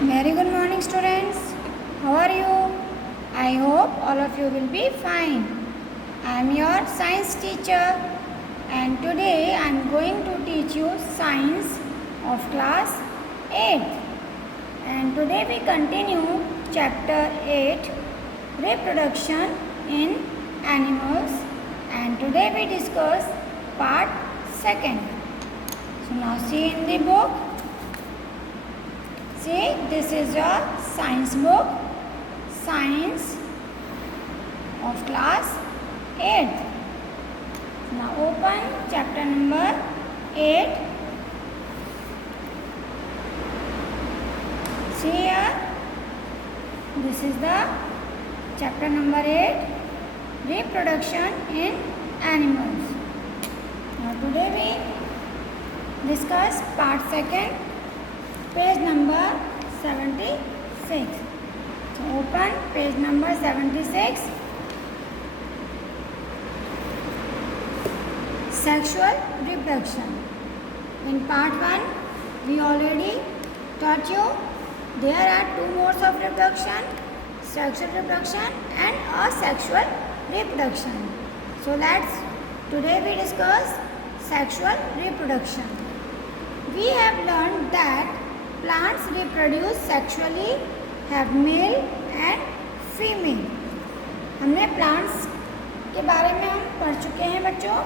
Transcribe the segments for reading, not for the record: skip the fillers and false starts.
Very good morning, students. How are you? I hope all of you will be fine. I am your science teacher, and today I am going to teach you science of class 8. And today we continue chapter 8, reproduction in animals, and today we discuss part 2nd. So now see in the book. See, this is your science book, science of class 8. Now open chapter number 8. See here, this is the chapter number 8, reproduction in animals. Now today we discuss part 2nd, page number 76. So open page number 76. Sexual reproduction. In part 1 we already taught you there are two modes of reproduction, sexual reproduction and asexual reproduction. So today we discuss sexual reproduction. We have learned that plants reproduce sexually, have male and female. हमने plants के बारे में हम पढ़ चुके हैं बच्चों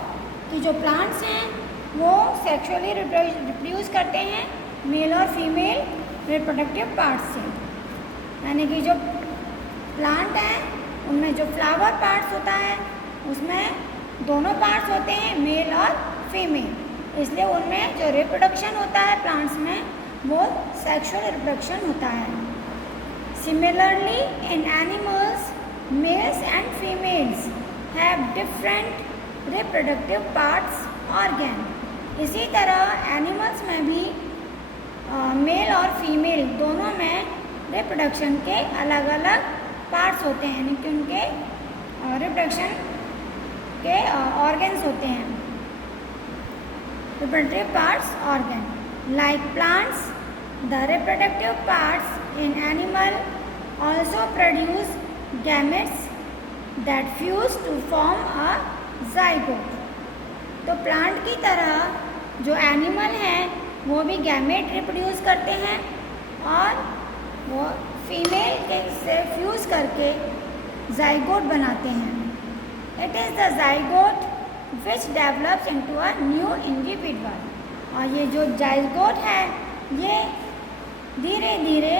कि जो प्लांट्स हैं वो सेक्सुअली रिप्रोड्यूस करते हैं मेल और फीमेल रिप्रोडक्टिव पार्ट्स से, यानी कि जो प्लांट हैं उनमें जो फ्लावर पार्ट्स होता है उसमें दोनों पार्ट्स होते हैं मेल और फीमेल, इसलिए उनमें जो रिप्रोडक्शन होता है प्लांट्स में वो सेक्सुअल रिप्रोडक्शन होता है. Similarly in animals mails and females have different reproductive parts organ. इसी तरह एनिमल्स में भी मेल और फीमेल दोनों में रिप्रोडक्शन के अलग अलग पार्ट्स होते हैं, यानी कि उनके रिप्रोडक्शन के ऑर्गन्स होते हैं, reproductive parts organ. Like plants, the reproductive parts in animal also produce gametes that fuse to form a zygote. तो प्लांट की तरह जो एनिमल हैं वो भी गैमेट रिप्रोड्यूस करते हैं और वो फीमेल से फ्यूज़ करके जाइगोट बनाते हैं. It is the zygote which develops into a new individual. और ये जो जाइगोट है ये धीरे धीरे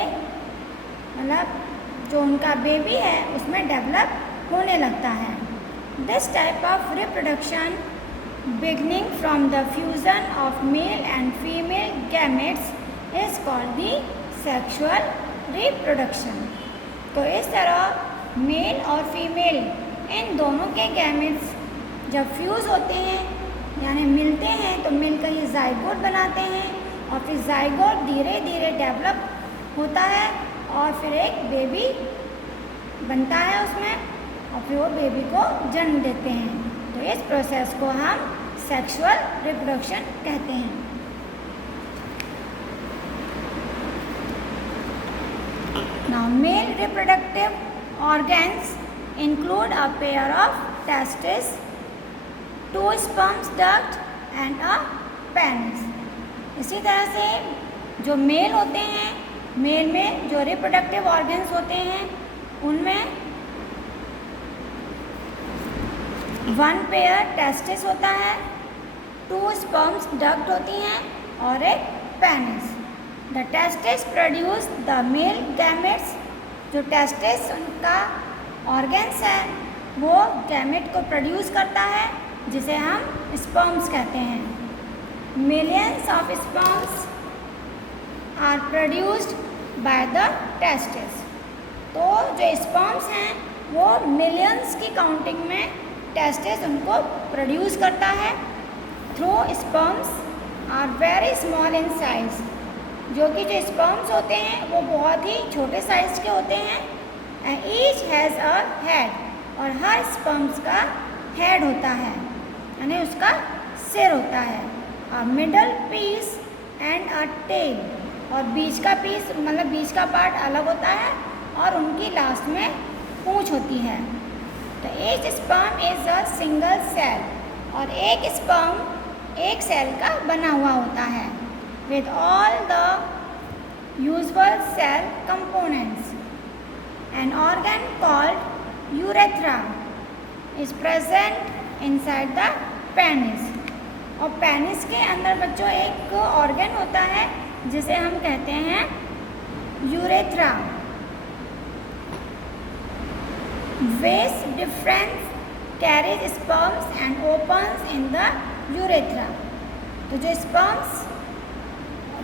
मतलब जो उनका बेबी है उसमें डेवलप होने लगता है. This type of reproduction beginning from the fusion of male and female gametes is called the sexual reproduction. तो इस तरह मेल और फीमेल इन दोनों के गैमेट्स जब फ्यूज़ होते हैं यानी मिलते हैं तो मिलकर ये जाइगोट बनाते हैं और फिर जाइगोट धीरे धीरे डेवलप होता है और फिर एक बेबी बनता है उसमें और फिर वो बेबी को जन्म देते हैं. तो इस प्रोसेस को हम सेक्सुअल रिप्रोडक्शन कहते हैं. Now male reproductive organs include a pair of testis, two sperms duct and a penis. इसी तरह से जो मेल होते हैं मेल में जो रिप्रोडक्टिव ऑर्गन्स होते हैं उनमें वन पेयर टेस्टिस होता है, टू स्पर्म्स डक्ट होती हैं और एक penis. The testis produce the male gametes. जो टेस्टिस उनका ऑर्गन्स है वो गैमेट को प्रोड्यूस करता है जिसे हम स्पर्म्स कहते हैं. Millions of sperms are produced by the testis. तो जो स्पर्म्स हैं वो मिलियंस की काउंटिंग में टेस्टिस उनको प्रोड्यूस करता है. Throw sperms are very small in size. जो कि जो स्पर्म्स होते हैं वो बहुत ही छोटे साइज के होते हैं. And each has a head. और हर स्पर्म्स का हेड होता है यानी उसका सिर होता है. A middle piece and a tail. और बीच का पीस मतलब बीच का पार्ट अलग होता है और उनकी लास्ट में पूंछ होती है। तो each sperm is a single cell और एक स्पर्म एक सेल का बना हुआ होता है with all the usual cell components. An organ called urethra is present inside the penis. और पेनिस के अंदर बच्चों एक ऑर्गन होता है जिसे हम कहते हैं urethra. Vas deferens carries sperms and opens in the urethra। तो जो स्पर्म्स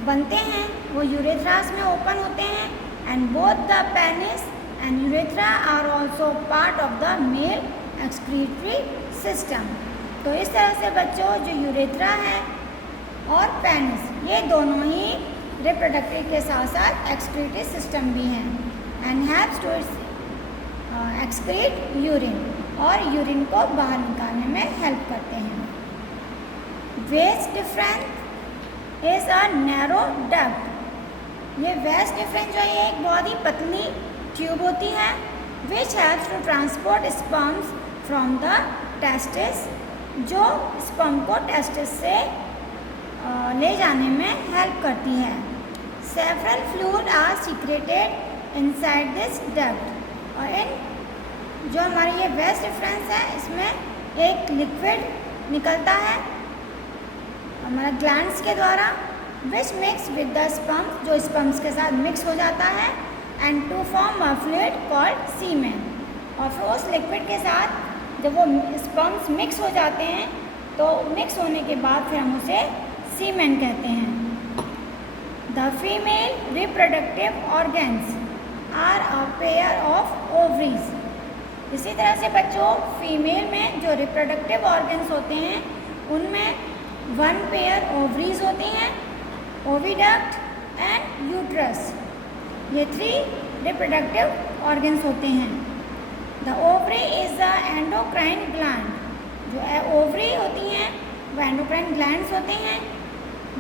बनते हैं वो यूरेथ्रास में ओपन होते हैं and both the penis and urethra are also part of the male excretory system. तो इस तरह से बच्चों जो यूरेथ्रा है और पेनिस ये दोनों ही रिप्रोडक्टिव के साथ साथ एक्सक्रीटरी सिस्टम भी हैं and haves to excrete urine और यूरिन को बाहर निकालने में हेल्प करते हैं। Vas deferens is a narrow duct. ये वेस्ट डिफरेंस जो है एक बहुत ही पतली ट्यूब होती है which helps to transport sperms from the testis, जो स्पर्म को टेस्टिस से ले जाने में हेल्प करती है। Several fluid are secreted inside this duct. और इन जो हमारी ये वेस्ट डिफरेंस है इसमें एक लिक्विड निकलता है हमारा ग्लैंड्स के द्वारा which mix with the sperms, जो स्पर्म्स के साथ मिक्स हो जाता है and to form a fluid called semen. और फिर उस लिक्विड के साथ जब वो स्पर्म्स मिक्स हो जाते हैं तो मिक्स होने के बाद फिर हम उसे सीमेन कहते हैं। The female reproductive organs are a pair of ovaries. इसी तरह से बच्चों फीमेल में जो रिप्रोडक्टिव ऑर्गन्स होते हैं उनमें वन पेयर ओवरीज होती हैं, ओविडक्ट एंड यूट्रस। ये 3 रिप्रोडक्टिव ऑर्गन्स होते हैं। The ovary is the endocrine gland. जो ओवरी होती हैं वो एंडोक्राइन ग्लैंड्स होते हैं।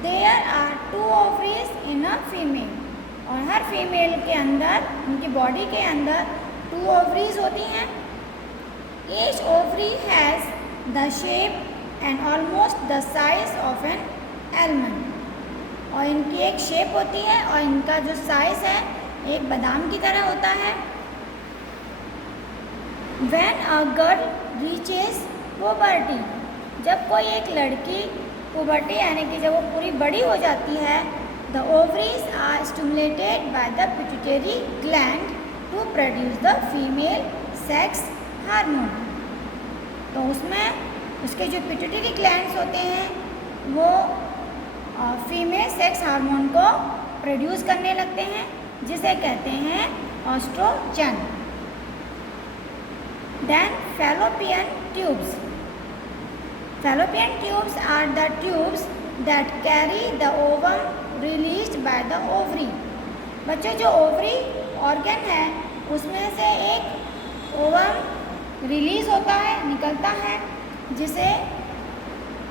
There are 2 ovaries in a female. और हर फीमेल के अंदर उनकी बॉडी के अंदर 2 ओवरीज होती हैं। Each ovary has the shape and almost the size of an almond. और इनकी एक शेप होती है और इनका जो साइज है एक बादाम की तरह होता है। When a girl reaches puberty, जब कोई एक लड़की पुबर्टी यानी कि जब वो पूरी बड़ी हो जाती है, the ovaries are stimulated by the pituitary gland to produce the female sex hormone। तो उसमें उसके जो पिट्यूटरी ग्लैंड्स होते हैं वो फीमेल सेक्स हार्मोन को प्रोड्यूस करने लगते हैं जिसे कहते हैं oestrogen. Then fallopian tubes. Fallopian tubes are the tubes that carry the ovum released by the ovary. बच्चों जो ओवरी ऑर्गन है उसमें से एक ओवम रिलीज होता है, निकलता है, जिसे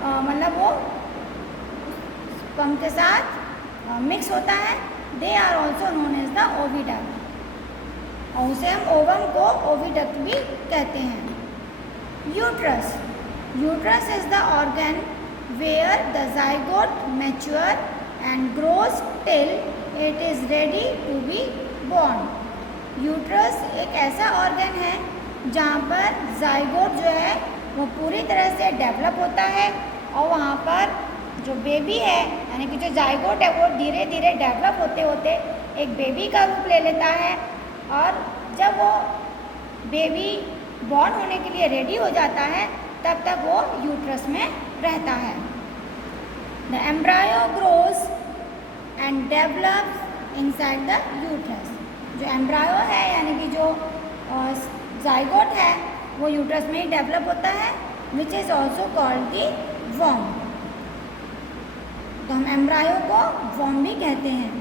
मतलब वो स्पर्म के साथ मिक्स होता है। They are also known as the oviduct और उसे हम ओवम को ओविडक्ट भी कहते हैं। Uterus. Uterus is the organ where the zygote mature and grows till it is ready to be born. Uterus एक ऐसा ऑर्गन है जहाँ पर ज़ाइगोट जो है वो पूरी तरह से डेवलप होता है और वहाँ पर जो बेबी है यानी कि जो ज़ाइगोट है वो धीरे धीरे डेवलप होते होते एक बेबी का रूप ले लेता है और जब वो बेबी बॉर्न होने के लिए रेडी हो जाता है तब तक वो यूट्रस में रहता है। The embryo grows and develops inside the uterus. जो एम्ब्रायो है यानी कि जो ज़ाइगोट है वो यूट्रस में ही डेवलप होता है which is also called the warm. तो हम एम्ब्रायो को वॉर्म भी कहते हैं।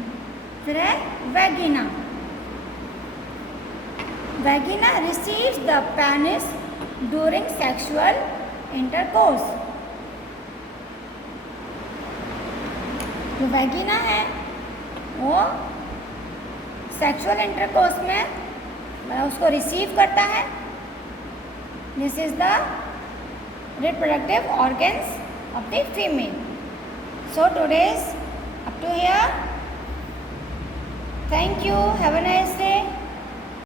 फिर है vagina. Vagina receives the penis during sexual intercourse. जो वैगिना है वो सेक्सुअल इंटरकोर्स में उसको रिसीव करता है. This is the reproductive organs of the female. So today's up to here. Thank you. Have a nice day.